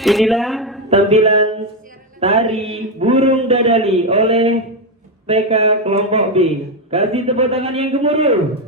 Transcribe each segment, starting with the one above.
Inilah tampilan tari burung dadali oleh TK kelompok B. Kasih tepuk tangan yang gemuruh.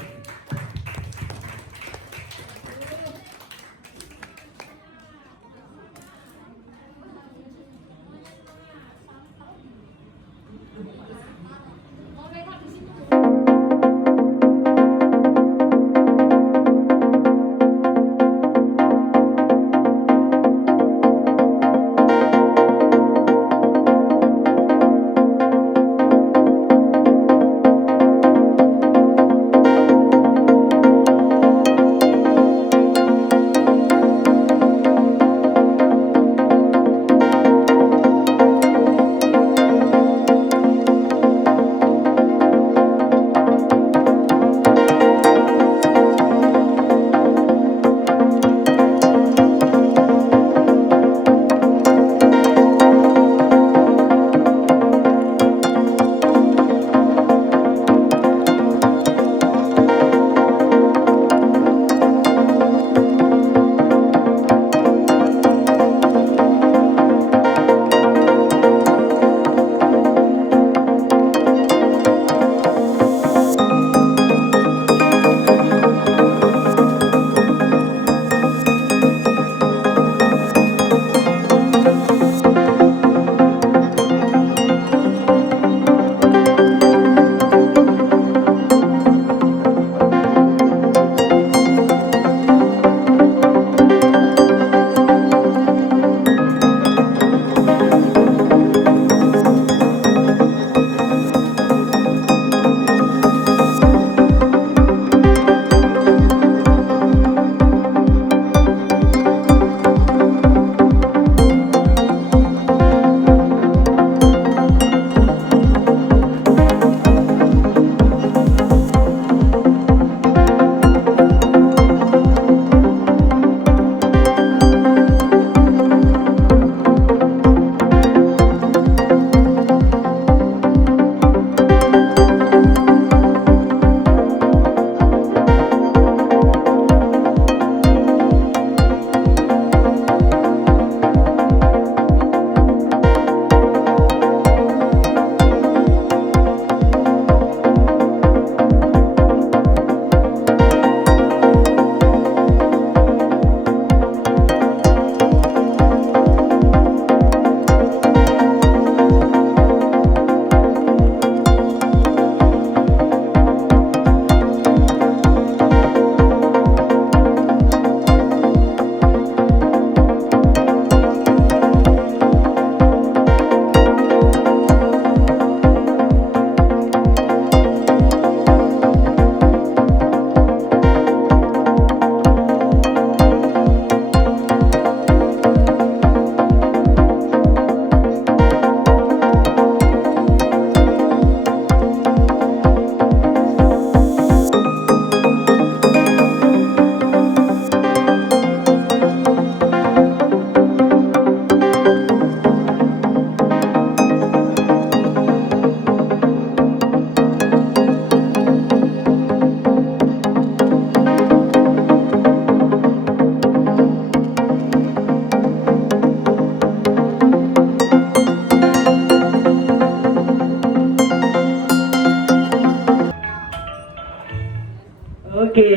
Oke,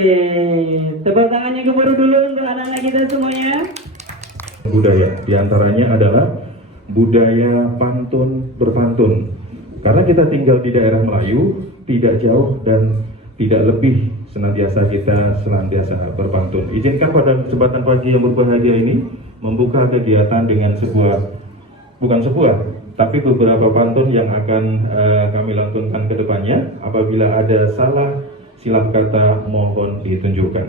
tepuk tangannya gemuruh dulu untuk anak-anak kita semuanya. Budaya, diantaranya adalah budaya pantun berpantun. Karena kita tinggal di daerah Melayu, tidak jauh dan tidak lebih senantiasa berpantun. Izinkan pada kesempatan pagi yang berbahagia ini membuka kegiatan dengan tapi beberapa pantun yang akan kami lantunkan ke depannya. Apabila ada salah silap kata mohon ditunjukkan.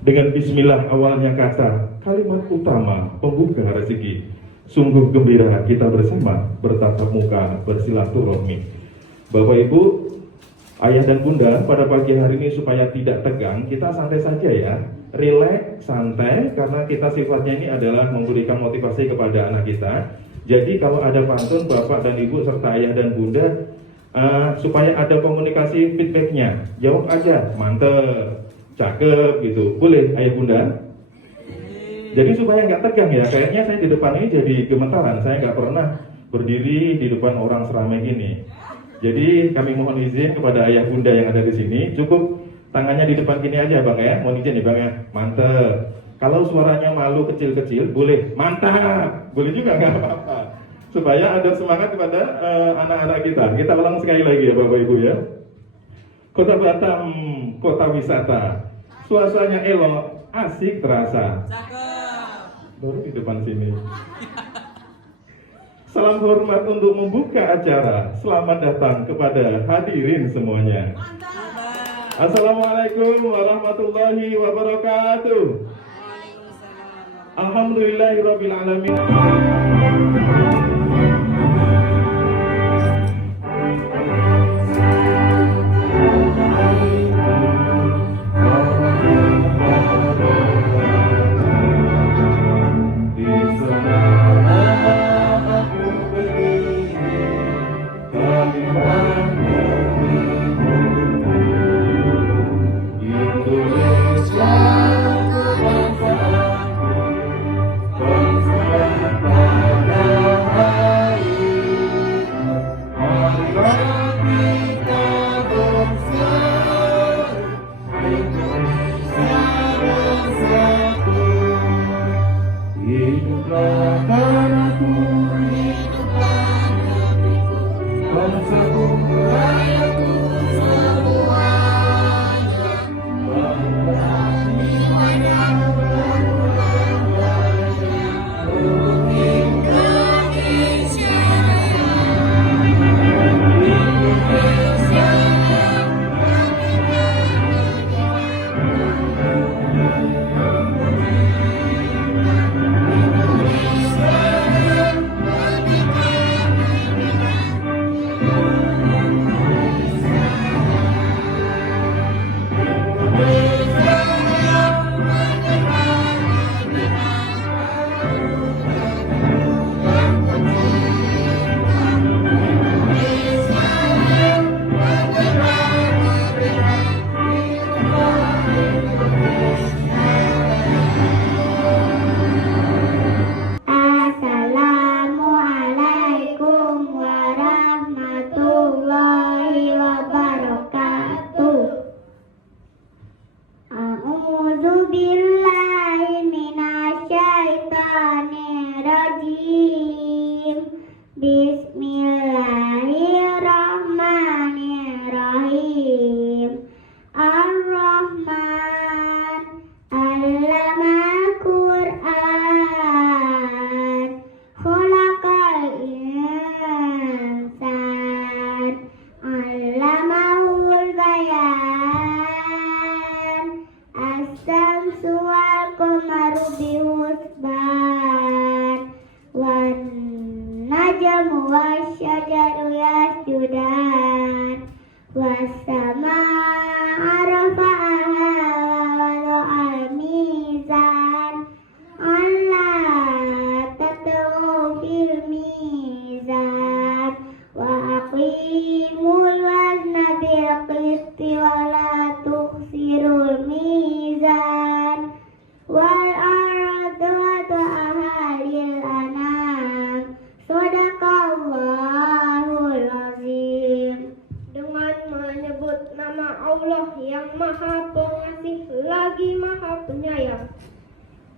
Dengan bismillah awalnya kata, kalimat utama pembuka rezeki. Sungguh gembira kita bersama bertatap muka bersilaturahmi. Bapak Ibu, ayah dan bunda, pada pagi hari ini supaya tidak tegang, kita santai saja ya. Rileks, santai, karena kita sifatnya ini adalah memberikan motivasi kepada anak kita. Jadi kalau ada pantun, Bapak dan Ibu serta ayah dan bunda, supaya ada komunikasi feedbacknya, jawab aja, mantep, cakep gitu, boleh ayah bunda? Jadi supaya nggak tegang ya, kayaknya saya di depan ini jadi gemetaran. Saya nggak pernah berdiri di depan orang seramai ini. Jadi kami mohon izin kepada ayah bunda yang ada di sini, cukup tangannya di depan gini aja bang ya, mohon izin nih bang ya, mantep. Kalau suaranya malu kecil-kecil boleh, mantap, boleh juga nggak apa-apa. Supaya ada semangat kepada anak-anak kita. Kita ulang sekali lagi ya Bapak Ibu ya. Kota Batam, kota wisata, suasananya elok, asik terasa. Baru di depan sini. Salam hormat untuk membuka acara. Selamat datang kepada hadirin semuanya. Assalamualaikum warahmatullahi wabarakatuh. Alhamdulillahirabbil alamin.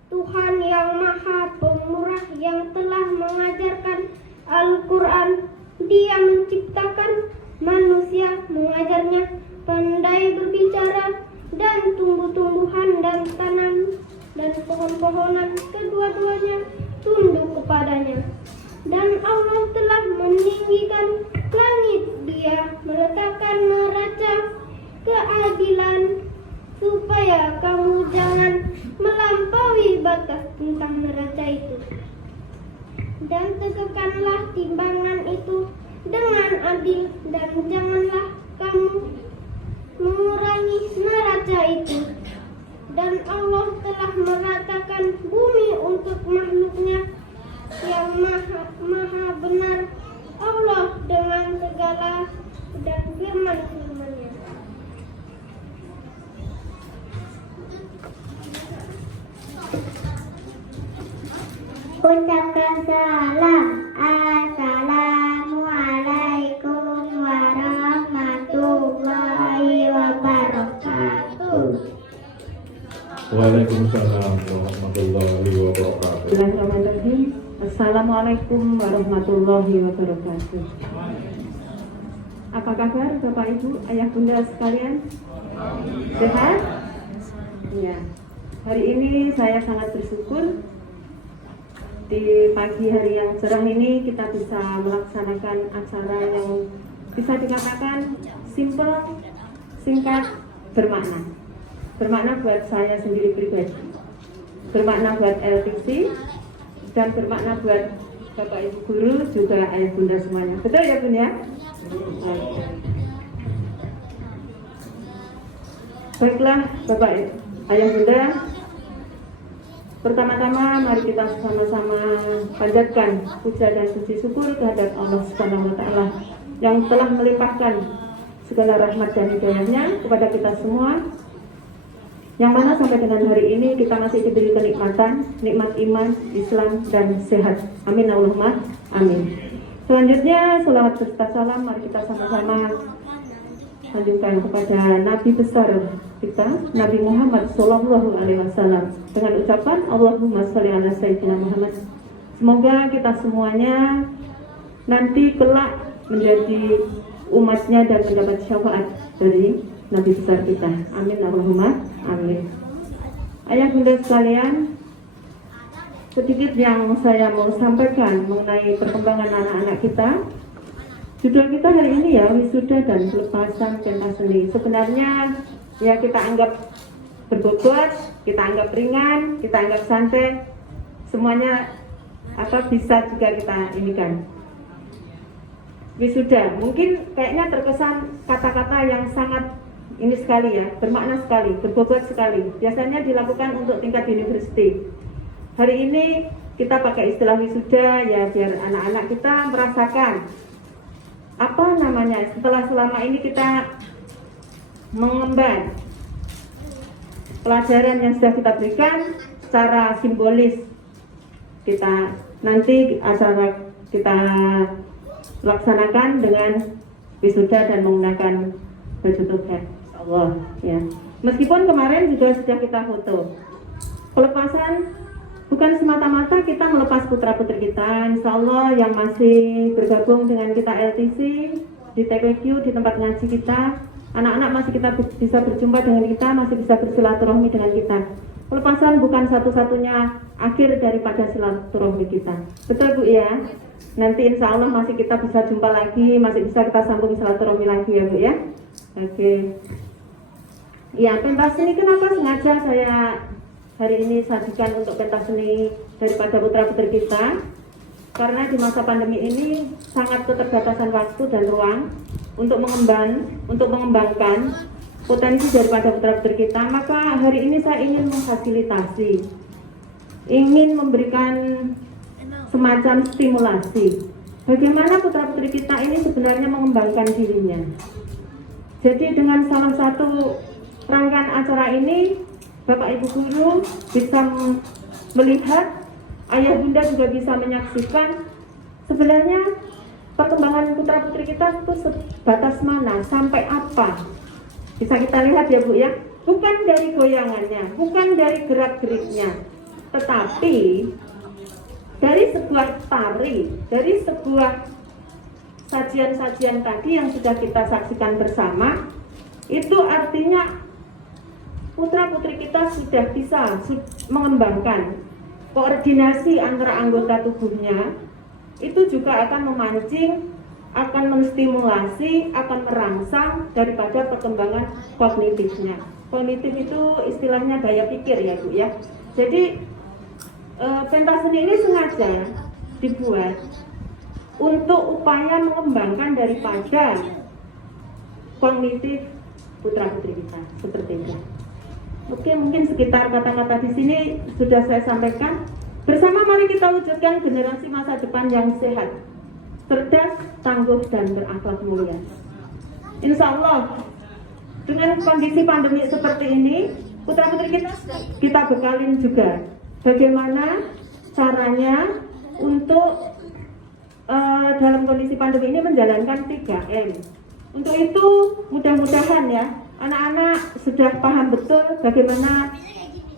Tuhan yang Maha Pemurah yang telah mengajarkan Al-Quran. Dia menciptakan manusia, mengajarnya pandai berbicara, dan tumbuh-tumbuhan dan tanam dan pohon-pohonan kedua-duanya tunduk kepadanya. Dan Allah telah meninggikan langit, Dia meletakkan neraca keadilan supaya kamu jangan melampaui batas tentang neraca itu. Dan tegakkanlah timbangan itu dengan adil, dan janganlah kamu mengurangi neraca itu. Dan Allah telah meratakan bumi untuk makhluknya yang maha benar Allah dengan segala dan firman-firman-Nya. ucapkan salam. Assalamualaikum warahmatullahi wabarakatuh. Waalaikumsalam warahmatullahi wabarakatuh. Bismillahirrahmanirrahim. Assalamualaikum warahmatullahi wabarakatuh. Apa kabar Bapak Ibu, Ayah Bunda sekalian? Sehat? Ya. Hari ini saya sangat bersyukur di pagi hari yang cerah ini kita bisa melaksanakan acara yang bisa dikatakan simple, singkat, bermakna. Bermakna buat saya sendiri pribadi, bermakna buat LTC, dan bermakna buat Bapak Ibu guru juga Ayah Bunda semuanya. Betul ya Bun ya? Baiklah Bapak Ayah Bunda, pertama-tama mari kita sama-sama panjatkan puja dan puji syukur kehadirat Allah Subhanahu wa taala yang telah melimpahkan segala rahmat dan hidayahnya kepada kita semua, yang mana sampai dengan hari ini kita masih diberi kenikmatan, nikmat iman, Islam, dan sehat. Amin Allahumma amin. Selanjutnya selawat serta salam mari kita sama-sama lanjutkan kepada Nabi besar kita, Nabi Muhammad Sallallahu Alaihi Wasallam, dengan ucapan Allahumma sholli ala Sayyidina Muhammad. Semoga kita semuanya nanti kelak menjadi umatnya dan mendapat syafaat dari Nabi besar kita. Amin Allahumma amin. Ayah Bunda sekalian, sedikit yang saya mau sampaikan mengenai perkembangan anak-anak kita. Judul kita hari ini ya, wisuda dan pelepasan pentas seni. Sebenarnya ya kita anggap berbobot, kita anggap ringan, kita anggap santai, semuanya bisa juga kita inikan. Wisuda, mungkin kayaknya terkesan kata-kata yang sangat ini sekali ya, bermakna sekali, berbobot sekali. Biasanya dilakukan untuk tingkat university. Hari ini kita pakai istilah wisuda ya biar anak-anak kita merasakan apa namanya setelah selama ini kita mengemban pelajaran yang sudah kita berikan secara simbolis. Kita nanti acara kita laksanakan dengan wisuda dan menggunakan baju toga, insyaallah ya. Meskipun kemarin juga sudah kita foto. Pelepasan bukan semata-mata kita melepas putra-putri kita, insya Allah yang masih bergabung dengan kita LTC di TPQ, di tempat ngaji kita, anak-anak masih kita bisa berjumpa dengan kita, masih bisa bersilaturahmi dengan kita. Pelepasan bukan satu-satunya akhir daripada silaturahmi kita. Betul Bu ya? Nanti insya Allah masih kita bisa jumpa lagi, masih bisa kita sambung silaturahmi lagi ya Bu ya? Oke. Ya, pentas ini kenapa sengaja saya hari ini sajikan untuk pentas seni daripada putra-putri kita, karena di masa pandemi ini sangat keterbatasan waktu dan ruang untuk mengembangkan potensi daripada putra-putri kita. Maka hari ini saya ingin memfasilitasi, ingin memberikan semacam stimulasi bagaimana putra-putri kita ini sebenarnya mengembangkan dirinya. Jadi dengan salah satu rangkaian acara ini Bapak Ibu guru bisa melihat, Ayah Bunda juga bisa menyaksikan sebenarnya perkembangan putra-putri kita itu sebatas mana, sampai apa. Bisa kita lihat ya Bu ya, bukan dari goyangannya, bukan dari gerak-geriknya, tetapi dari sebuah tari, dari sebuah sajian-sajian tadi yang sudah kita saksikan bersama, itu artinya putra-putri kita sudah bisa mengembangkan koordinasi antara anggota tubuhnya. Itu juga akan memancing, akan menstimulasi, akan merangsang daripada perkembangan kognitifnya. Kognitif itu istilahnya daya pikir ya Bu ya. Jadi pentas seni ini sengaja dibuat untuk upaya mengembangkan daripada kognitif putra-putri kita, seperti itu. Oke, mungkin sekitar kata-kata di sini sudah saya sampaikan. Bersama mari kita wujudkan generasi masa depan yang sehat, cerdas, tangguh, dan berakhlak mulia. Insya Allah, dengan kondisi pandemi seperti ini, putra-putri kita bekalin juga bagaimana caranya untuk dalam kondisi pandemi ini menjalankan 3M. Untuk itu mudah-mudahan ya anak-anak sudah paham betul bagaimana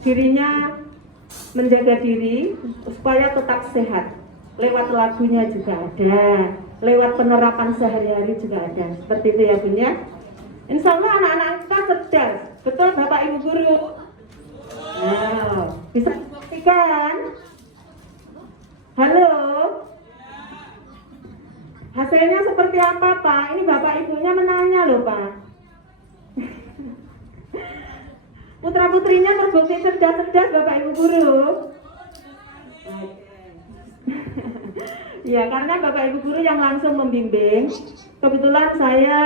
dirinya menjaga diri supaya tetap sehat. Lewat lagunya juga ada, lewat penerapan sehari-hari juga ada. Seperti itu ya Bun ya. Insya Allah anak-anak kita cerdas, betul Bapak Ibu Guru? Nah, bisa dibuktikan? Halo? Hasilnya seperti apa Pak? Ini Bapak Ibunya menanya loh Pak. Putra-putrinya terbukti cerdas-cerdas Bapak Ibu Guru. Ya, karena Bapak Ibu Guru yang langsung membimbing. Kebetulan saya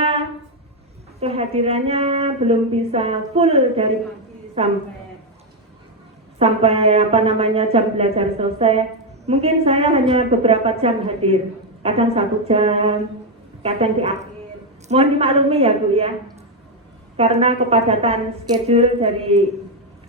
kehadirannya belum bisa full dari sampai jam belajar selesai. Mungkin saya hanya beberapa jam hadir, kadang 1 jam, kadang di akhir. Mohon dimaklumi ya Bu ya, karena kepadatan schedule dari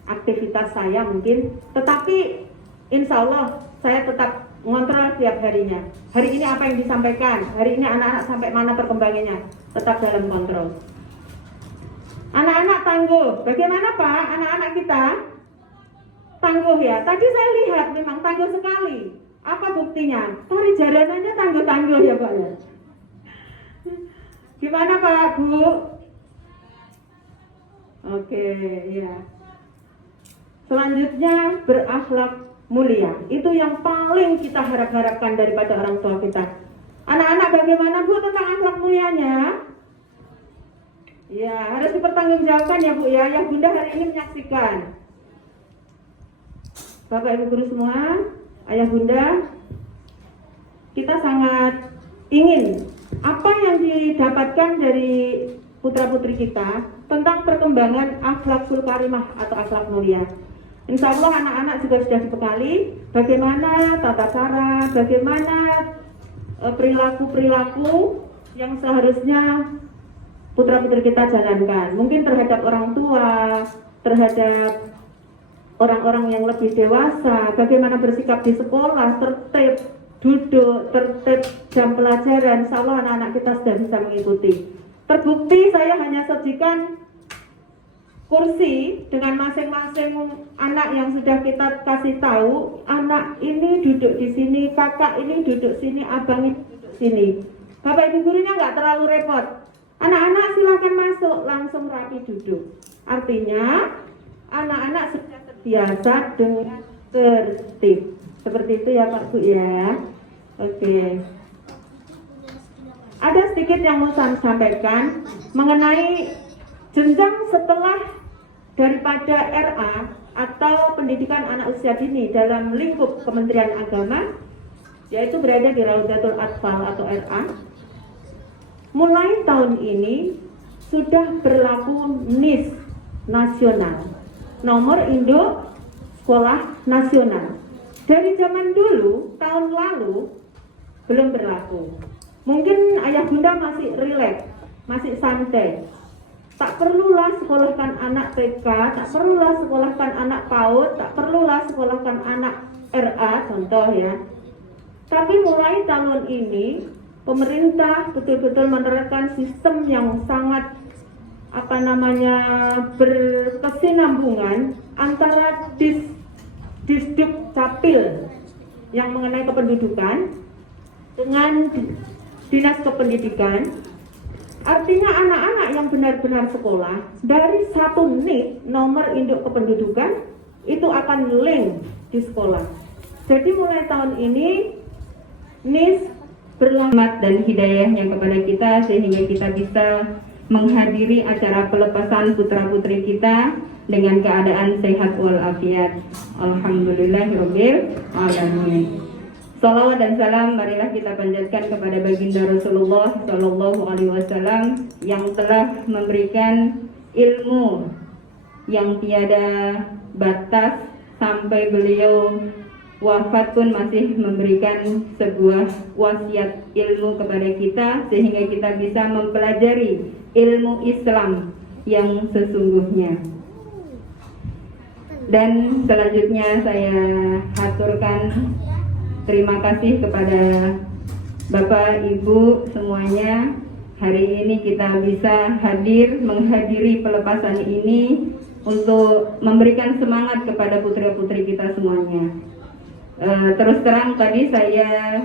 aktivitas saya mungkin. Tetapi insya Allah saya tetap ngontrol tiap harinya. Hari ini apa yang disampaikan, hari ini anak-anak sampai mana perkembangannya, tetap dalam kontrol. Anak-anak tangguh, bagaimana Pak? Anak-anak kita tangguh ya. Tadi saya lihat memang tangguh sekali. Apa buktinya? Tari jalanannya tangguh-tangguh ya Pak ya. Gimana Pak Bu? Oke ya. Selanjutnya berakhlak mulia. Itu yang paling kita harapkan daripada orang tua kita. Anak-anak bagaimana Bu tentang akhlak mulianya? Ya, harus dipertanggungjawabkan ya Bu ya. Yang Bunda hari ini menyaksikan. Bapak Ibu Guru semua, Ayah Bunda, kita sangat ingin apa yang didapatkan dari putra-putri kita tentang perkembangan akhlakul karimah atau akhlak mulia. Insya Allah anak-anak juga sudah dibekali bagaimana tata cara, bagaimana perilaku-perilaku yang seharusnya putra-putri kita jalankan. Mungkin terhadap orang tua, terhadap orang-orang yang lebih dewasa, bagaimana bersikap di sekolah, tertib, duduk, tertib jam pelajaran. Insya Allah anak-anak kita sudah bisa mengikuti. Terbukti saya hanya sajikan kursi dengan masing-masing anak yang sudah kita kasih tahu, anak ini duduk di sini, kakak ini duduk sini, abang ini duduk sini. Bapak Ibu gurunya nggak terlalu repot. Anak-anak silakan masuk, langsung rapi duduk. Artinya anak-anak sudah terbiasa dengan tertib. Seperti itu ya Pak Bu ya. Oke. Ada sedikit yang mau saya sampaikan mengenai jenjang setelah daripada RA atau pendidikan anak usia dini dalam lingkup Kementerian Agama, yaitu berada di Raudatul Atfal atau RA. Mulai tahun ini sudah berlaku NIS nasional, nomor induk sekolah nasional. Dari zaman dulu, tahun lalu belum berlaku. Mungkin ayah bunda masih rileks, masih santai. Tak perlulah sekolahkan anak TK, tak perlulah sekolahkan anak PAUD, tak perlulah sekolahkan anak RA, contoh ya. Tapi mulai tahun ini, pemerintah betul-betul menerapkan sistem yang sangat berkesinambungan antara Disduk Capil yang mengenai kependudukan dengan Dinas Kependidikan. Artinya anak-anak yang benar-benar sekolah dari satu NIK nomor induk kependudukan itu akan link di sekolah. Jadi mulai tahun ini NIS berlamat dan hidayahnya kepada kita sehingga kita bisa menghadiri acara pelepasan putra-putri kita dengan keadaan sehat walafiat. Alhamdulillahirabbil alamin. Salawat dan salam marilah kita panjatkan kepada baginda Rasulullah Shallallahu Alaihi Wasallam yang telah memberikan ilmu yang tiada batas sampai beliau wafat pun masih memberikan sebuah wasiat ilmu kepada kita sehingga kita bisa mempelajari ilmu Islam yang sesungguhnya. Dan selanjutnya saya haturkan terima kasih kepada Bapak Ibu semuanya. Hari ini kita bisa menghadiri pelepasan ini untuk memberikan semangat kepada putra-putri kita semuanya. Terus terang tadi saya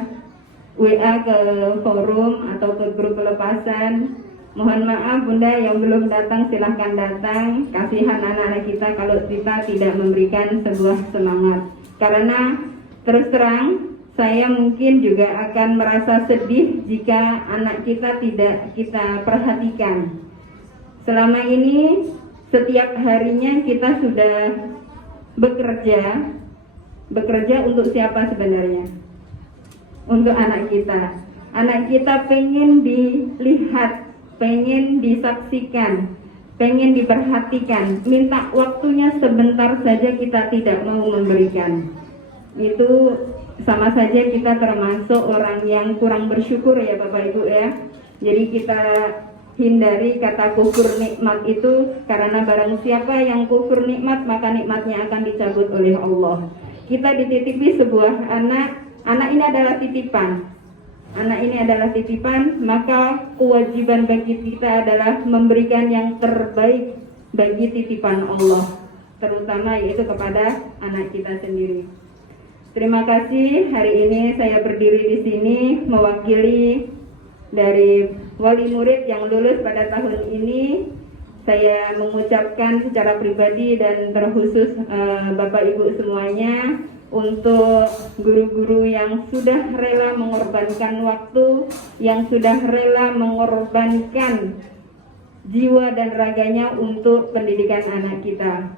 WA ke forum atau ke grup pelepasan. Mohon maaf Bunda yang belum datang, silahkan datang. Kasihan anak-anak kita kalau kita tidak memberikan sebuah semangat. Karena terus terang saya mungkin juga akan merasa sedih jika anak kita tidak kita perhatikan. Selama ini setiap harinya kita sudah bekerja untuk siapa sebenarnya? Untuk anak kita. Anak kita pengen dilihat, pengen disaksikan, pengen diperhatikan. Minta waktunya sebentar saja kita tidak mau memberikan. Itu sama saja kita termasuk orang yang kurang bersyukur ya Bapak Ibu ya. Jadi kita hindari kata kufur nikmat itu, karena barang siapa yang kufur nikmat maka nikmatnya akan dicabut oleh Allah. Kita dititipi sebuah anak ini adalah titipan. Anak ini adalah titipan, maka kewajiban bagi kita adalah memberikan yang terbaik bagi titipan Allah, terutama yaitu kepada anak kita sendiri. Terima kasih, hari ini saya berdiri di sini mewakili dari wali murid yang lulus pada tahun ini. Saya mengucapkan secara pribadi dan terkhusus Bapak Ibu semuanya, untuk guru-guru yang sudah rela mengorbankan waktu, yang sudah rela mengorbankan jiwa dan raganya untuk pendidikan anak kita.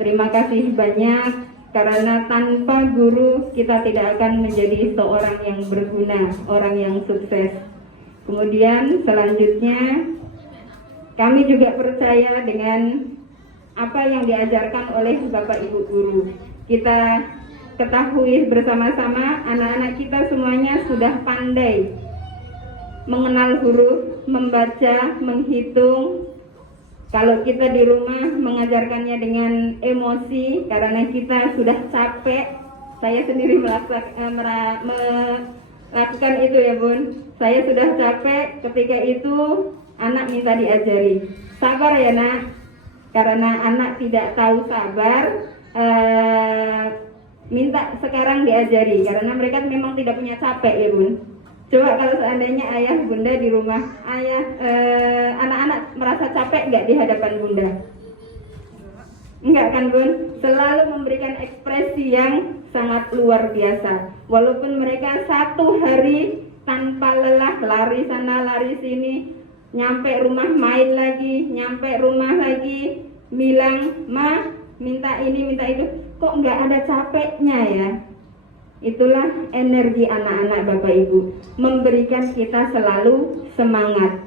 Terima kasih banyak, karena tanpa guru kita tidak akan menjadi seorang yang berguna, orang yang sukses. Kemudian selanjutnya kami juga percaya dengan apa yang diajarkan oleh Bapak Ibu guru. Kita ketahui bersama-sama anak-anak kita semuanya sudah pandai mengenal huruf, membaca, menghitung. Kalau kita di rumah mengajarkannya dengan emosi, karena kita sudah capek. Saya sendiri melakukan itu ya Bun. Saya sudah capek, ketika itu anak minta diajari. Sabar ya nak, karena anak tidak tahu sabar. Minta sekarang diajari, karena mereka memang tidak punya capek ya Bun. Coba kalau seandainya ayah bunda di rumah, anak-anak merasa capek nggak di hadapan bunda? Enggak kan Bun? Selalu memberikan ekspresi yang sangat luar biasa. Walaupun mereka satu hari tanpa lelah, lari sana lari sini, nyampe rumah main lagi, nyampe rumah lagi bilang, "Ma, minta ini, minta itu." Kok nggak ada capeknya ya? Itulah energi anak-anak Bapak Ibu, memberikan kita selalu semangat.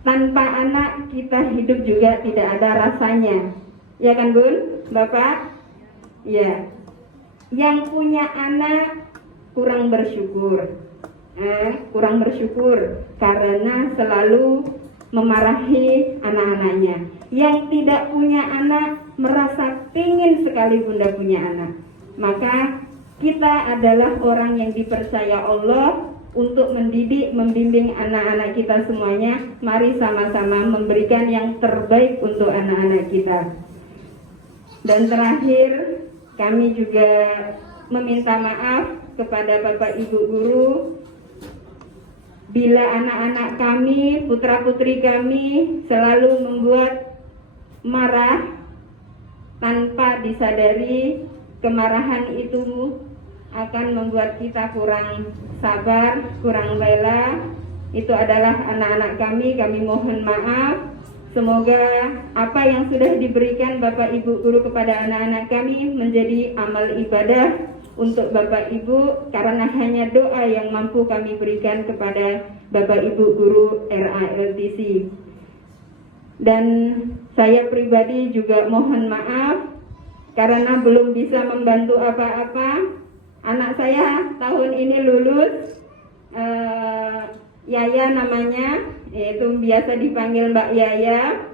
Tanpa anak kita hidup juga tidak ada rasanya. Ya kan Bun? Bapak? Ya. Yang punya anak kurang bersyukur. Kurang bersyukur karena selalu memarahi anak-anaknya. Yang tidak punya anak merasa pingin sekali bunda punya anak. Maka kita adalah orang yang dipercaya Allah untuk mendidik, membimbing anak-anak kita semuanya. Mari sama-sama memberikan yang terbaik untuk anak-anak kita. Dan terakhir, kami juga meminta maaf kepada Bapak Ibu guru bila anak-anak kami, putra-putri kami selalu membuat marah tanpa disadari. Kemarahan itu akan membuat kita kurang sabar, kurang rela. Itu adalah anak-anak kami mohon maaf. Semoga apa yang sudah diberikan Bapak Ibu guru kepada anak-anak kami menjadi amal ibadah untuk Bapak Ibu, karena hanya doa yang mampu kami berikan kepada Bapak Ibu guru RALTC. Dan saya pribadi juga mohon maaf karena belum bisa membantu apa-apa. Anak saya tahun ini lulus, Yaya namanya, yaitu biasa dipanggil Mbak Yaya.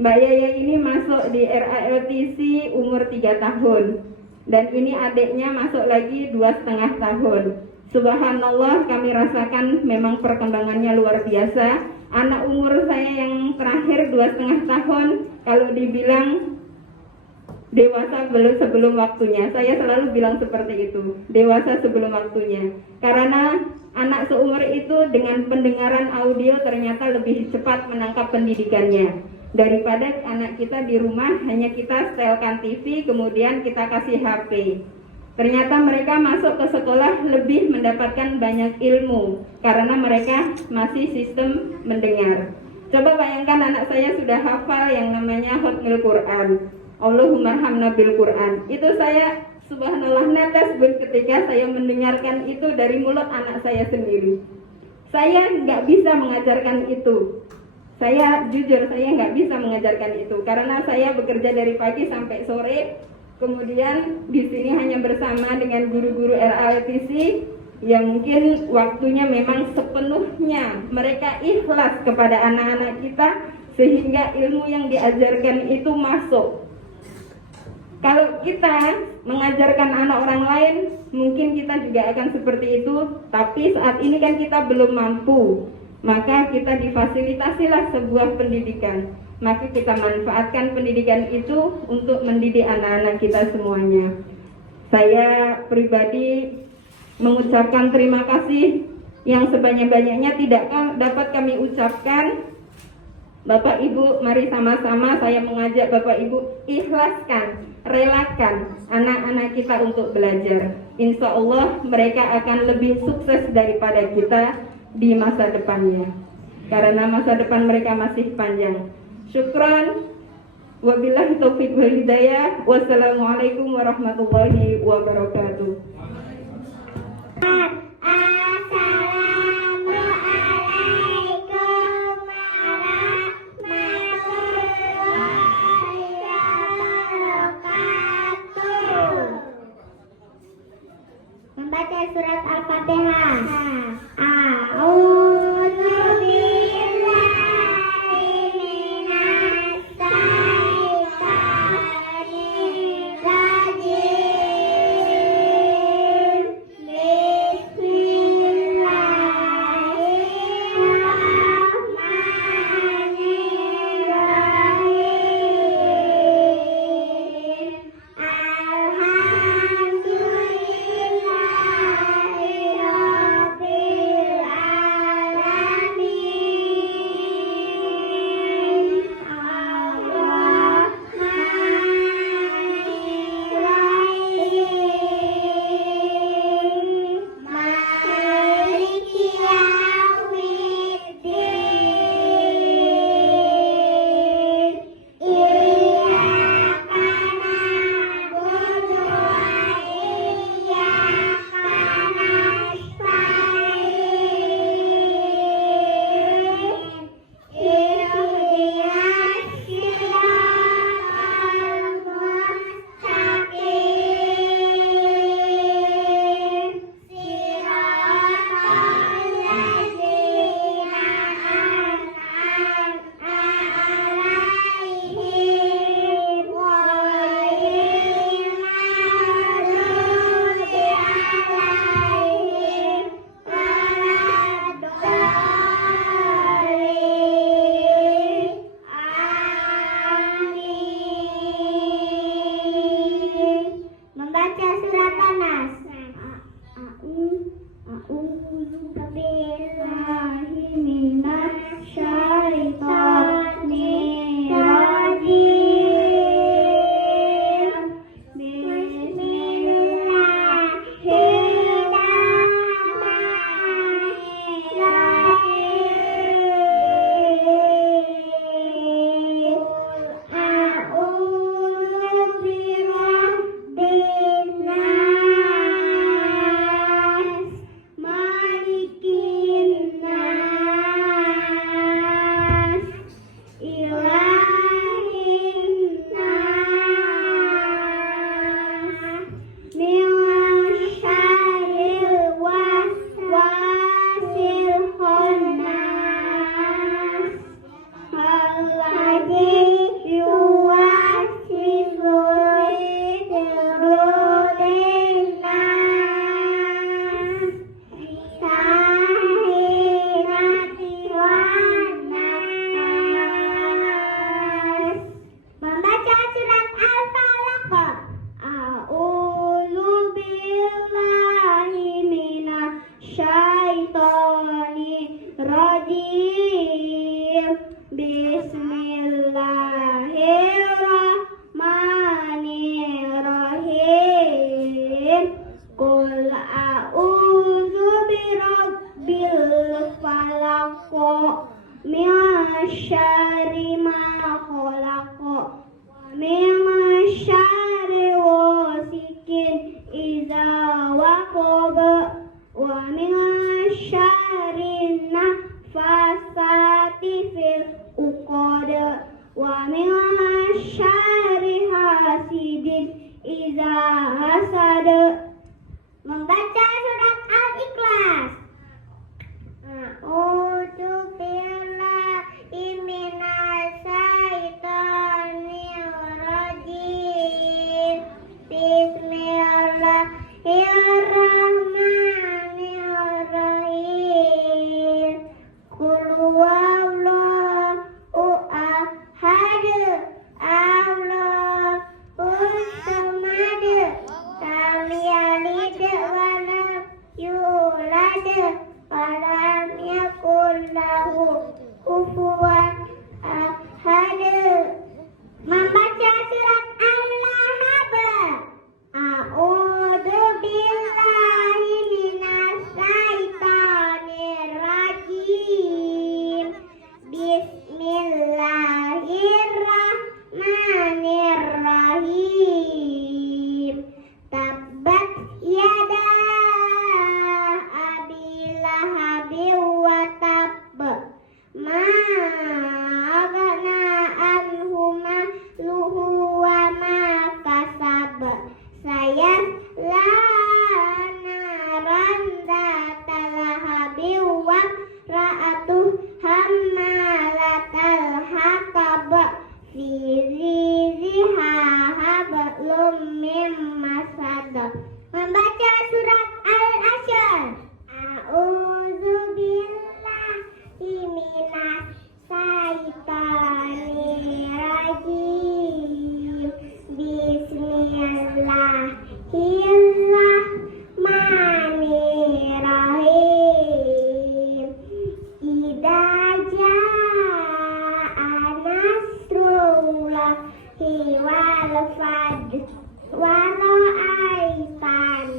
Mbak Yaya ini masuk di RALTC umur 3 tahun. Dan ini adiknya masuk lagi 2,5 tahun. Subhanallah, kami rasakan memang perkembangannya luar biasa. Anak umur saya yang terakhir 2,5 tahun, kalau dibilang dewasa belum sebelum waktunya. Saya selalu bilang seperti itu, dewasa sebelum waktunya. Karena anak seumur itu dengan pendengaran audio ternyata lebih cepat menangkap pendidikannya. Daripada anak kita di rumah hanya kita setelkan TV, kemudian kita kasih HP. Ternyata mereka masuk ke sekolah lebih mendapatkan banyak ilmu karena mereka masih sistem mendengar. Coba bayangkan anak saya sudah hafal yang namanya Khatmul Quran. Allahumma hamna bil Quran. Itu saya subhanallah natas ketika saya mendengarkan itu dari mulut anak saya sendiri. Saya nggak bisa mengajarkan itu. Saya jujur, saya nggak bisa mengajarkan itu karena saya bekerja dari pagi sampai sore. Kemudian di sini hanya bersama dengan guru-guru RALTC yang mungkin waktunya memang sepenuhnya mereka ikhlas kepada anak-anak kita sehingga ilmu yang diajarkan itu masuk. Kalau kita mengajarkan anak orang lain, mungkin kita juga akan seperti itu. Tapi saat ini kan kita belum mampu, maka kita difasilitasilah sebuah pendidikan. Maka kita manfaatkan pendidikan itu untuk mendidik anak-anak kita semuanya. Saya pribadi mengucapkan terima kasih yang sebanyak-banyaknya tidak dapat kami ucapkan. Bapak Ibu, mari sama-sama saya mengajak Bapak Ibu, ikhlaskan, relakan anak-anak kita untuk belajar. Insya Allah mereka akan lebih sukses daripada kita di masa depannya. Karena masa depan mereka masih panjang. Syukran. Wabillahi taufiq wal hidayah. Wassalamualaikum warahmatullahi wabarakatuh. Membaca surat Al-Fatihah. A'udzu billahi minasy syaithanir rajim. Bismillahirrahmanirrahim. Bismillahirrahmanirrahim. Bismillahirrahmanirrahim. Qul a'udzu birabbil falaq min syarri ma khalaq wa min syarri ghasikin idza waqab wa min syarri nafasati fil uqad wa min syarri hasidin idza hasad. Membaca surat Al-Ikhlas. A'udzu billahi minas syaitonir rajim. Bismillahirrahmanirrahim. Qul huwallahu ahad. Allahus samad. Lam yalid wa lam yulad wa lam yakul lahu kufuwan ahad. Membaca surat Al-Lahab. A'udzu billahi minas syaitonir rajim. Bismillahirrahmanirrahim. Tabbat yada abi lahabin wa tabb. Ma aghna anhu maluhu wa ma kasab. Sayasla naran dzata lahabin wa ra'atuh hammalatal hatab. Fi ziziha hablum mim masad. Membaca surat Al-Asyr. A'udzu billahi minas syaitonir rajim. Bismillahirrahmanirrahim. Idza jaa nasrullahi wal fath wa ra'aitan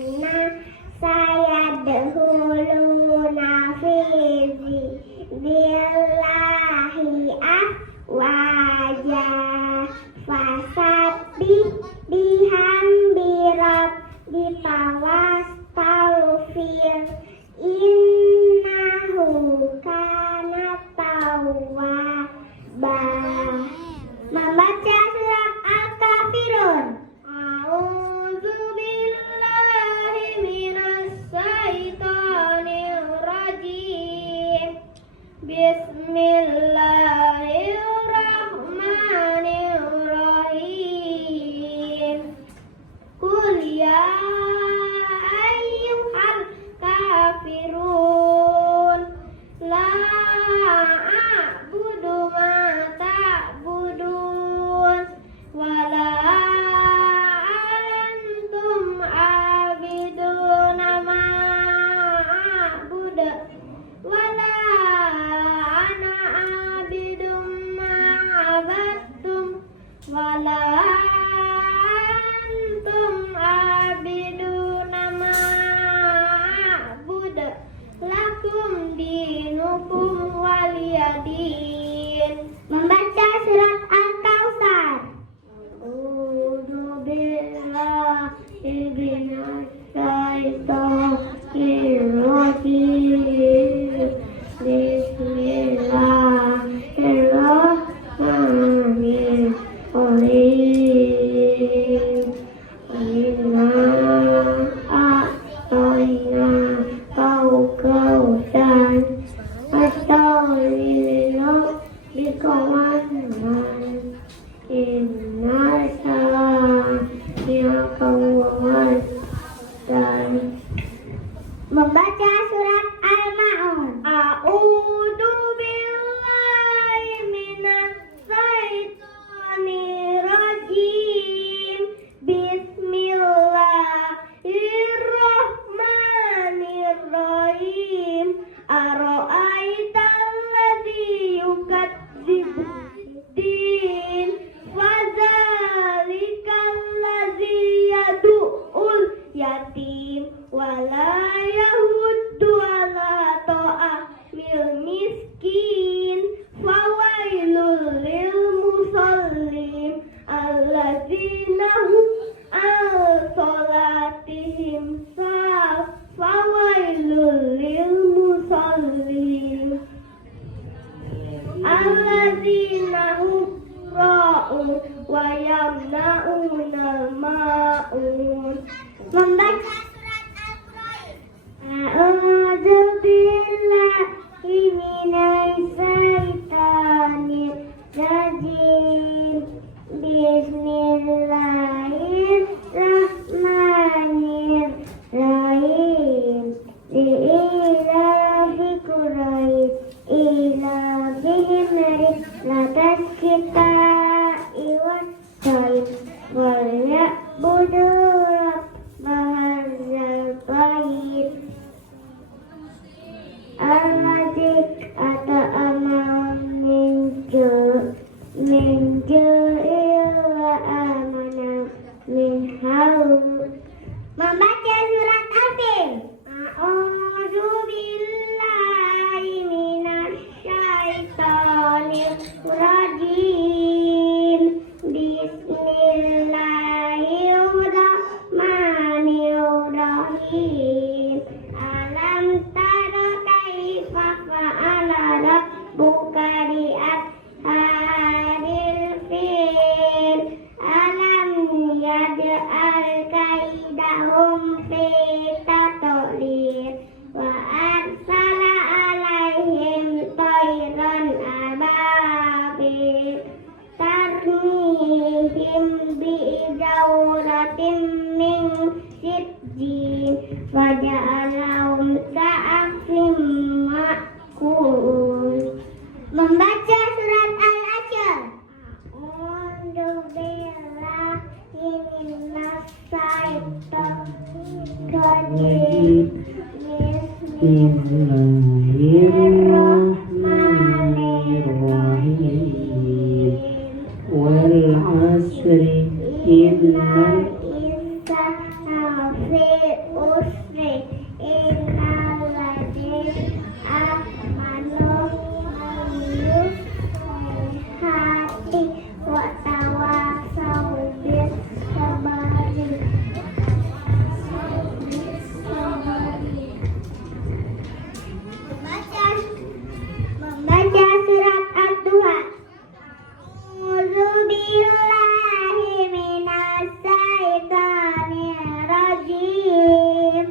sayadkhuluna fi billahi afwaja. Fasabbih bihamdi rabbika wastaghfir innahu kana tawwaba. Membaca surat Al-Kafirun. A'udzu billahi minas syaitonir rajim. Bismillahirrahmanirrahim. Qul ya ayyuhal kafirun la a'budu ma ta'budun wa la antum abiduna ma a'budu wa la ana abidum ma abattum wa la antum abiduna ma a'budu lakum dinukum waliyadin. Membaca surat Al-Kautsar. A'udzu billahi minas syaitonir rajim. Bismillahirrahmanirrahim. Inna a'tayna kautsar. Astagfirullah bikawan wa yamna'unal ma'un. Membaca surat Al-Qur'an. A'udzu billahi minasy syaithanir rajim. Bismillahirrahmanirrahim. Li'ilafi Quraisy ilafihim rihlatas syita'i was-sayf wal ya'budu rabbahadzal bait alladzi at'amahum min ju'in wa amanahum min khauf. Membaca surat Al-Fil. A'udzu billahi minasy syaithanir rajim. Bismillahirrahmanirrahim. Alam tara kaifa fa'ala rabbuka bi ashabil fil. Alam yaj'al kaidahum fi tadlil wa arsala alaihim tayran ababil tarmihim bi'ijawratin min sijjin wa ja'alahum ka'asfin ma'kul. Membaca surat Al-Asr. A'udzu billahi minasy syaithanir rajim. Bismillahirrahmanirrahim. Wal 'asri innal insana fi usri illal ladzina amanu hati wa tawassaw bis sabri. Membaca surat Ad-Duha. A'udzu billahi minasy syaithanir rajim.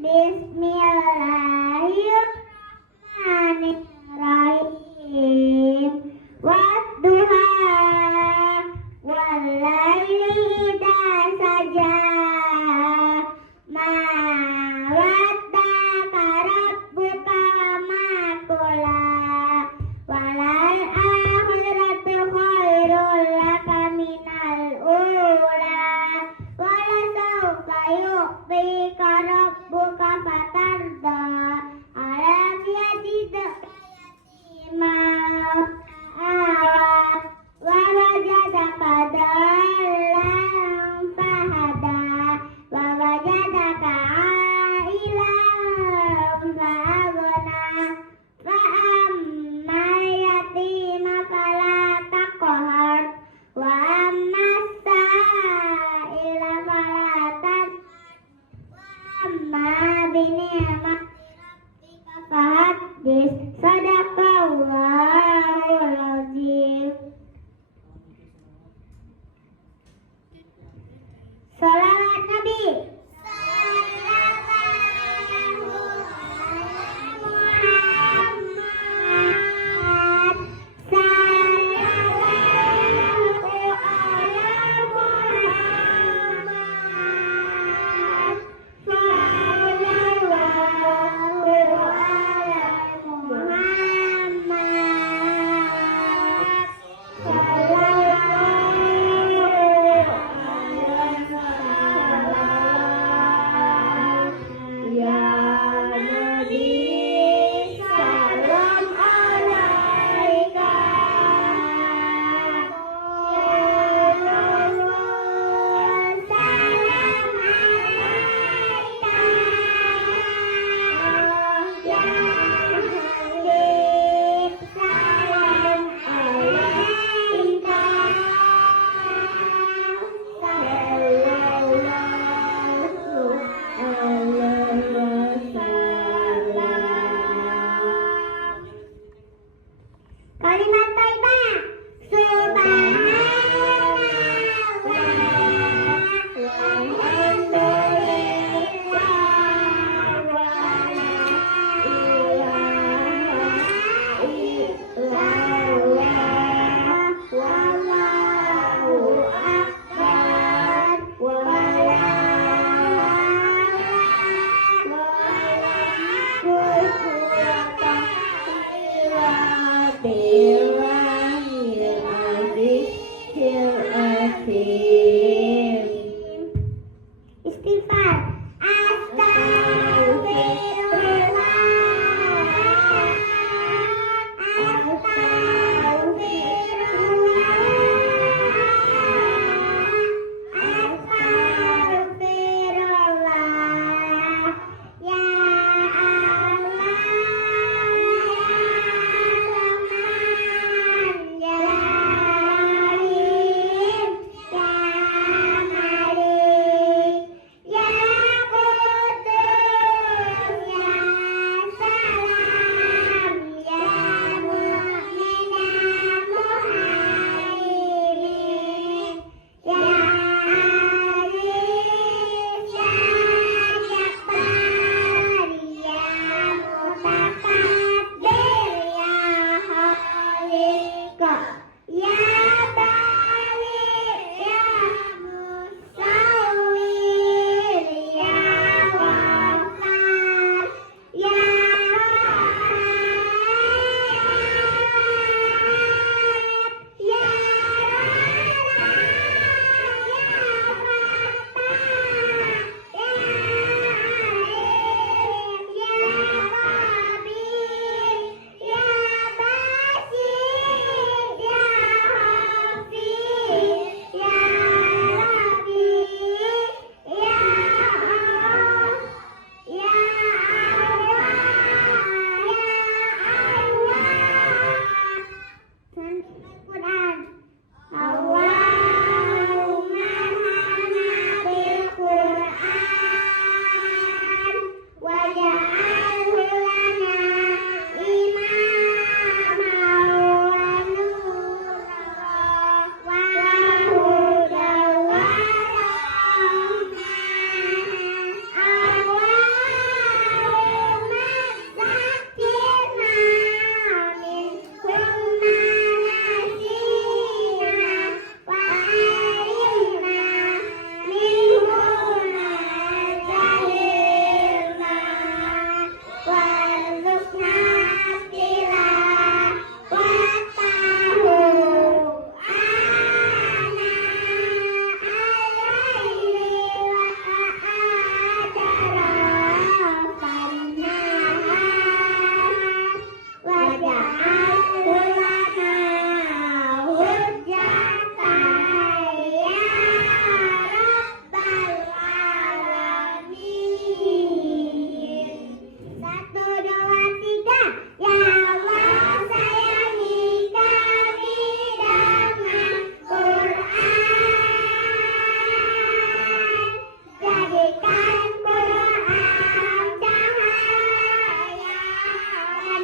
Bismillahirrahmanirrahim. Wadduha wal laili idza saja. Ma waddaka rabbuka ma qala. Walal akhiratu khairul laka minal ula. Walasawfa yu'tika rabbuka fatarda. Alam yajidka yatima fa'awa. Wa wajadaka dhallan fahada. Wa wajadaka 'ailan fa'aghna. Fa'ammal yatima fala taqhar. Wa ammas sa'ila fala tanhar. Wa amma bi ni'mati rabbika fahaddits. Shadaqallahul azim. Salawat Nabi. Muhammad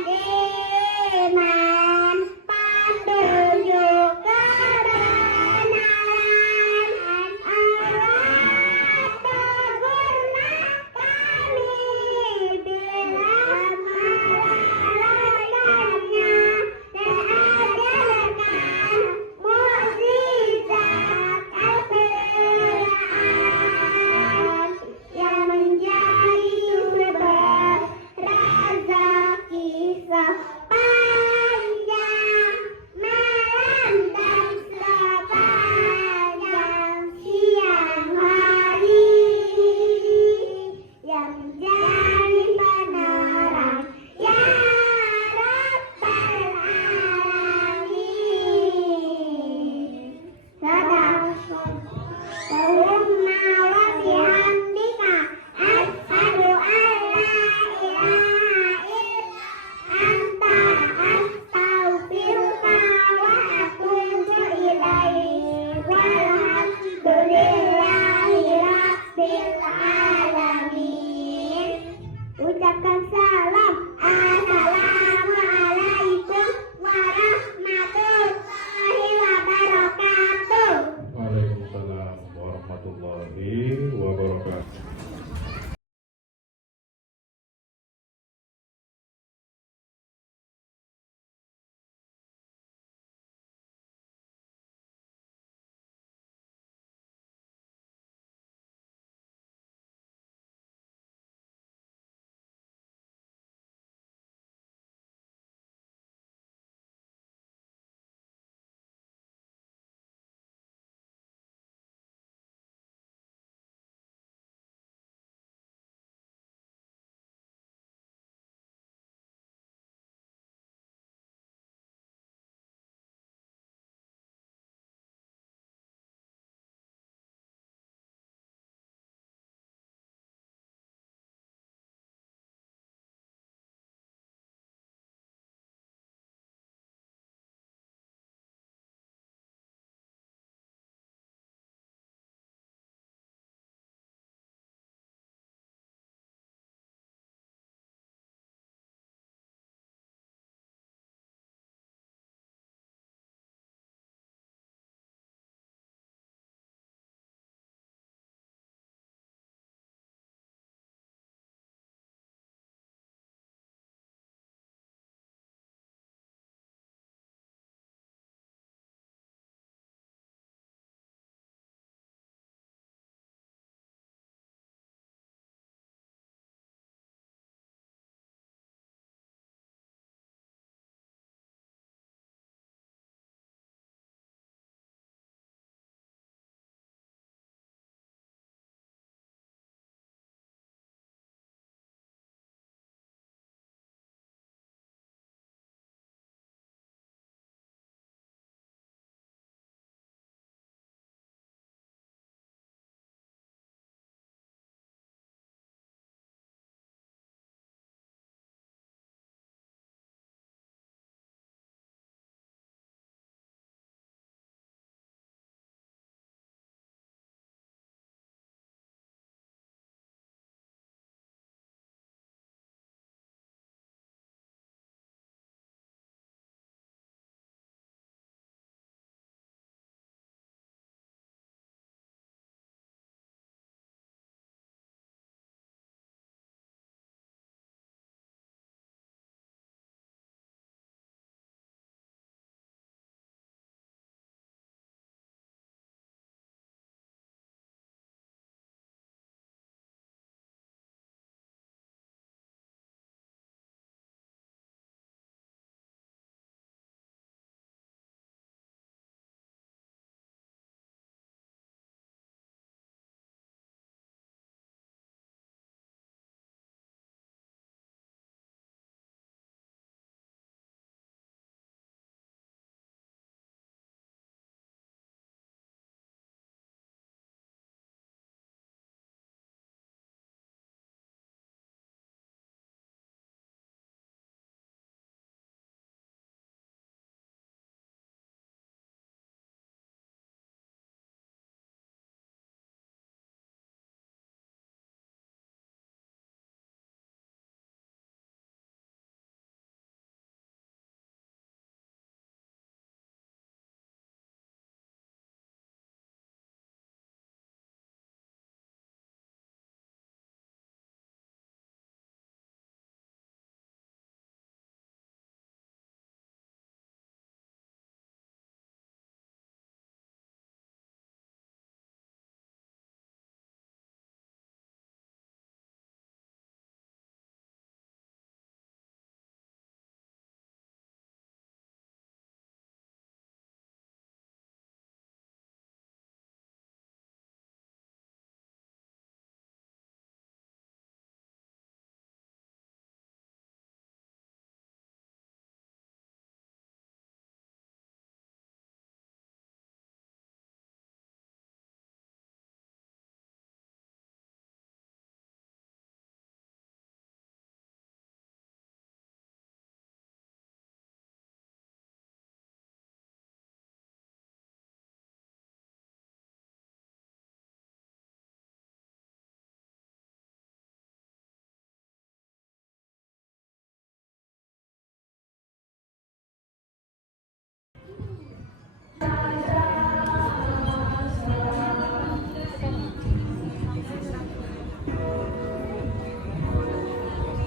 iman, petunjuk kebenaran, Allah tegurna kami bila malaikat-Nya diajarkan mukjizat Al-Quran yang menjadi sumber rezeki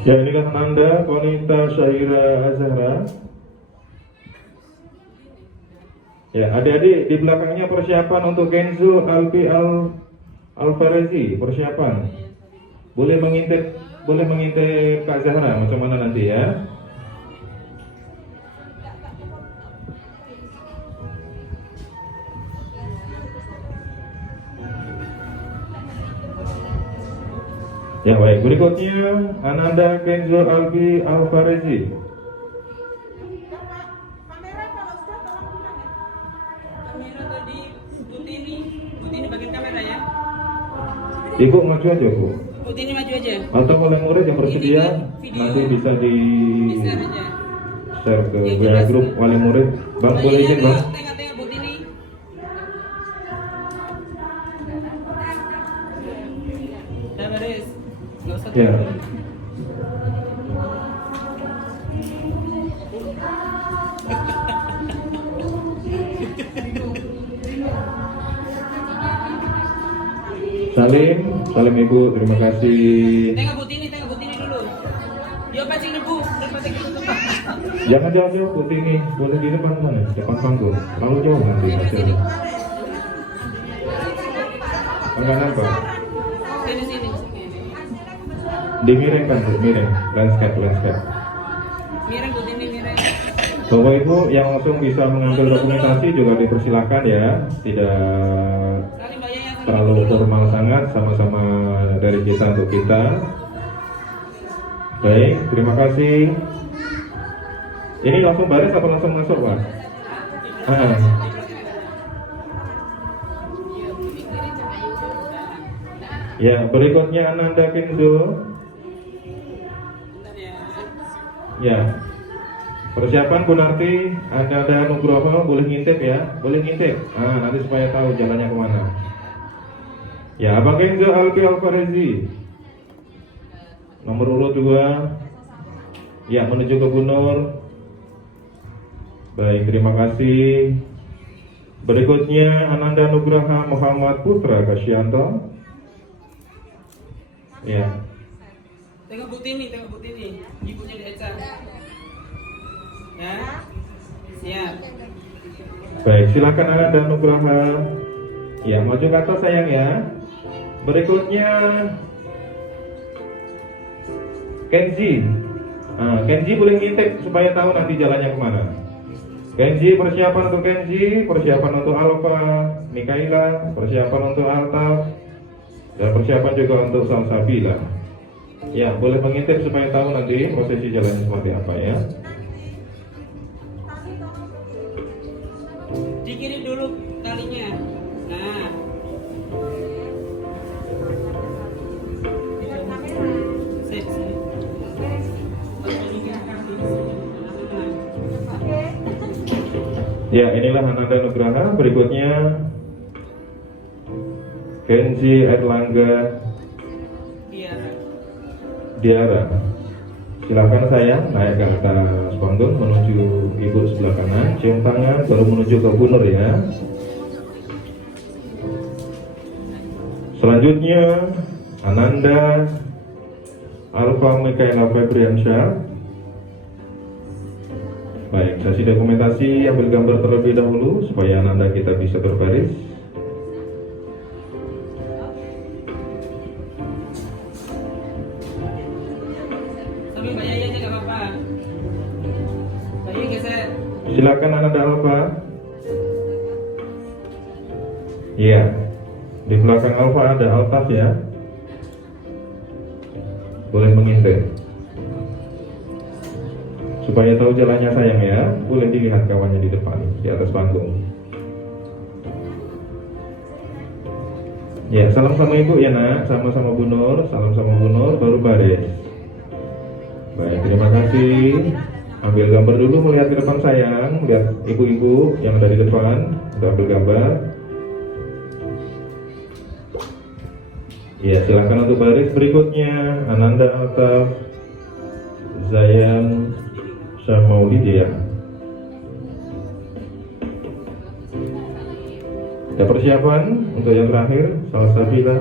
Ya, inilah Ananda Konita Syaira Azhara. Ya, adik-adik di belakangnya persiapan untuk Kenzo Alpi Alfarezi, persiapan. Boleh mengintip Kak Zahra macam mana nanti ya. Ya baik, berikutnya Ananda Kenzo Alfi Alfarezi. Kamera tadi Butini bagian kamera ya. Ibu maju aja Bu. Butini maju aja. Atau oleh murid yang bersedia Video. nanti bisa di Bisa aja. share ke WA grup wali murid. Bang boleh izin Bang? Tengok Butini. Dah beres. Nggak usah. Ya. Salim Ibu, terima kasih. Tengok Butini dulu. Dia pancing debu, dan pancing debu. Jangan jauh-jauh putih ini, boleh di depan mana? Depan panggung. Lalu jauh nanti hasilnya. Enggak nampak. Sini. Dimiringkan Bu, miring. Landscape. Miring Butini miring. Bapak Ibu yang langsung bisa mengambil dokumentasi juga dipersilakan ya. Tidak Kali Mbak Yaya sama terlalu dulu. formal sangat, sama-sama dari kita untuk kita. Baik, terima kasih. Ini langsung baris atau langsung masuk Pak? Ya, berikutnya Ananda Kenzo. Bentar ya. Ya, persiapan Bu Narti, ada Nugroho, boleh ngintip ya, boleh ngintip. Nanti supaya tahu jalannya kemana. Ya, Abang Kenzo Alfi Alfarezi, nomor urut 2. Ya, menuju ke Bu Nur. Baik, terima kasih. Berikutnya Ananda Nugraha Muhammad Putra Kasyanto. Ya, Tengok Butini. Ibunya di Eca. Ya. Siap. baik, silakan Ananda Nugraha. Ya, maju ke atas sayang ya. Berikutnya Kenji. Kenji boleh ngintip supaya tahu nanti jalannya kemana. Kenji, persiapan untuk Kenji, persiapan untuk Alfa, Mikaela, persiapan untuk Altaf, dan persiapan juga untuk Salsabila. Ya, boleh mengintip supaya tahu nanti prosesi jalannya seperti apa ya. Di kiri dulu talinya. Nah. Sip. Ya, inilah Ananda Nugraha. Berikutnya Kenji Erlangga Iya. Diara. Silakan sayang naik ke atas panggung menuju ibu sebelah kanan, cium tangan baru menuju ke Bu Nur ya. Selanjutnya Ananda Alfa Mikaela Febriansyah. Baik, sesi dokumentasi ambil gambar terlebih dahulu supaya Ananda kita bisa berbaris. Sambil Mbak Yaya aja nggak apa-apa. Mbak Yaya geser. Silakan Ananda Alfa. Iya, di belakang Alfa ada Altaf ya. Boleh mengintip. Supaya tahu jalannya sayang ya, boleh dilihat kawannya di depan, di atas panggung. Ya, salam sama ibu ya nak, sama-sama Bu Nur, salam sama Bu Nur, baru baris. Baik, terima kasih. Ambil gambar dulu, melihat ke depan sayang, lihat ibu-ibu yang ada di depan, udah ambil gambar. Ya, silakan untuk baris berikutnya. Ananda Altaf Zayan Syamaulidia. Ada persiapan untuk yang terakhir, Salsabila.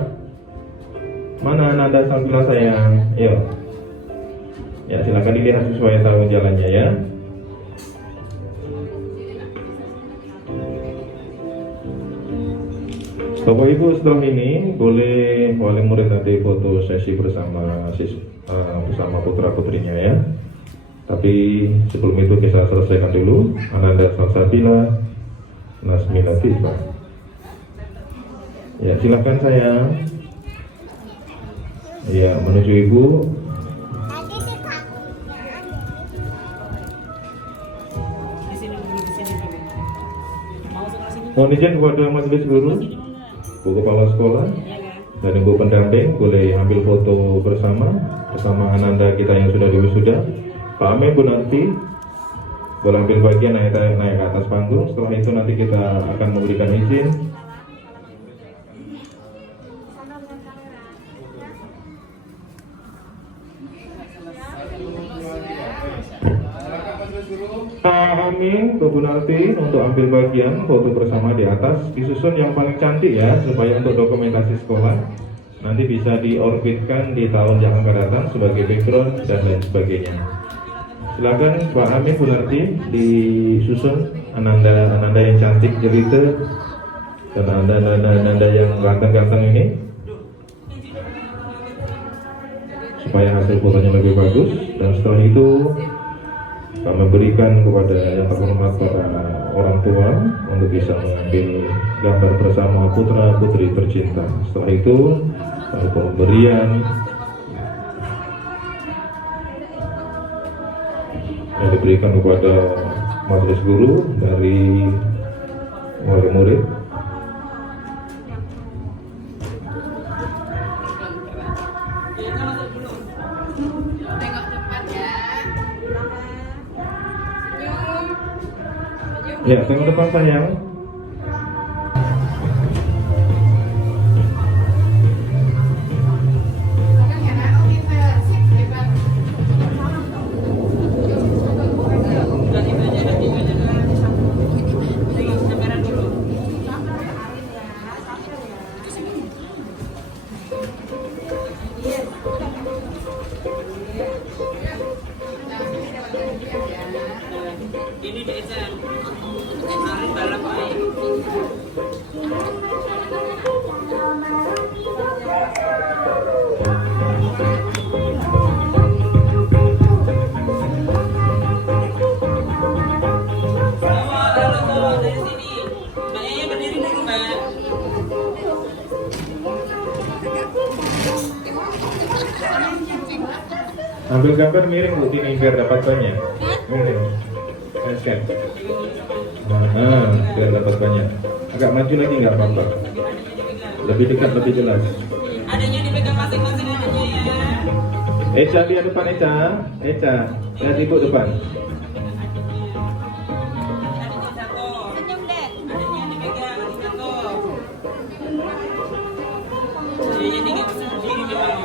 Mana Ananda Salsabila sayang? Yuk. Ya, silakan dilihat sesuai tahun jalannya ya. Bapak Ibu, setelah ini boleh wali murid nanti foto sesi bersama bersama putra putrinya ya. Tapi sebelum itu kita selesaikan dulu Ananda Salsabila Nasmina Tisba. Ya, silakan sayang. Ya, menuju ibu. Di sini dulu, di sini dulu. Mau sebelah sini? Mohon izin kepada majelis guru, Bu Kepala Sekolah, Ya kan? dan Ibu pendamping boleh ambil foto bersama Ananda kita yang sudah diwisuda. Pak Amin, Bu Nanti boleh ambil bagian naik ke atas panggung. Setelah itu nanti kita akan memberikan izin. Pak Amin, Bu Narti untuk ambil bagian foto bersama di atas, disusun yang paling cantik ya, supaya untuk dokumentasi sekolah nanti bisa diorbitkan di tahun yang akan datang sebagai background dan lain sebagainya. Silakan Pak Amin, Bu Narti disusun Ananda yang cantik jelita dan Ananda yang ganteng-ganteng ini, supaya hasil fotonya lebih bagus. Dan setelah itu kami berikan kepada yang terhormat para orang tua untuk bisa mengambil gambar bersama putra putri tercinta. Setelah itu pemberian yang diberikan kepada majelis guru dari wali murid. Kita masuk dulu. Tengok depan ya. Senyum. Ya, tengok depan sayang. Udah gitu aja, udah gitu aja. Tengok kamera dulu. Ini desa Arun balap air. Halo, dari sini. Mbak Yaya berdiri dulu, Mbak. Ambil gambar miring Bu Tini biar dapat banyak. Miring. Scan. Biar dapat banyak. Agak maju lagi nggak apa-apa. Lebih dekat, lebih jelas. Adanya dipegang masing-masing adanya ya. Eca lihat depan Eca. Eca, lihat ibu depan. Adanya satu. Adanya dipegang satu. Adanya ini nggak bisa berdiri memang.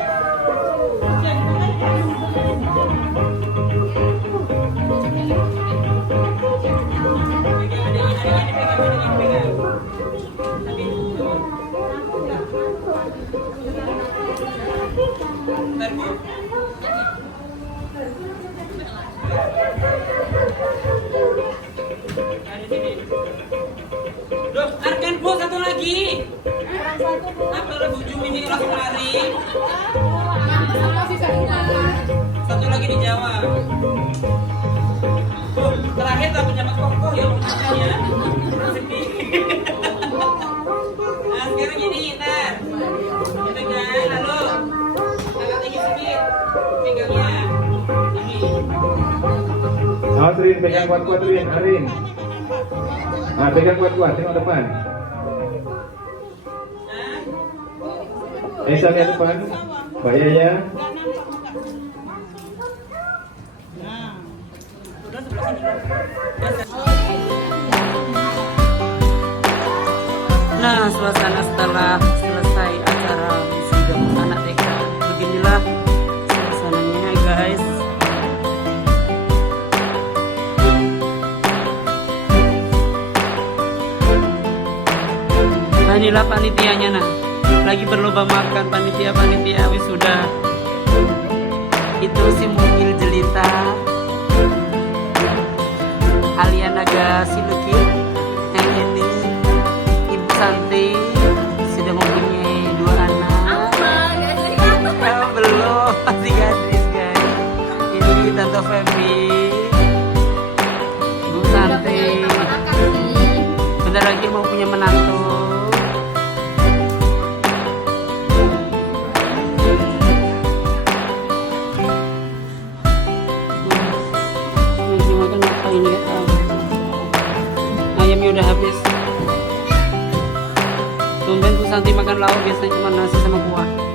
Duh, Arkan Bu satu lagi. Apa lah Bu Jum ini langsung lari. Satu lagi di Jawa. Bu, terakhir tak pejabat kokoh ya maksudnya. Sedih. Nah, sekarang ini ntar. Kita kan, halo. Angkat tinggi sedikit. Pegangnya. Ini. Awas Rin, pegang kuat-kuat Rin, Arin. Pegang kuat-kuat, tengok depan. Esa lihat depan. Mbak Yaya. Nah, suasana setelah selesai acara wisuda anak TK, beginilah suasananya guys. Nah, inilah panitianya nah, lagi berlomba makan panitia wisuda. Itu si mungil jeli. Lita, Alia Naga Siluki. Yang ini Ibu Santi sudah mempunyai 2 anak. Belum, masih gadis guys. Ini Tante Feby, Bu Santi. Bentar lagi mau punya menantu. Ini makan apa ini ya? Ayamnya udah habis. Tumben Bu Santi makan lauk biasanya cuma nasi sama kuah.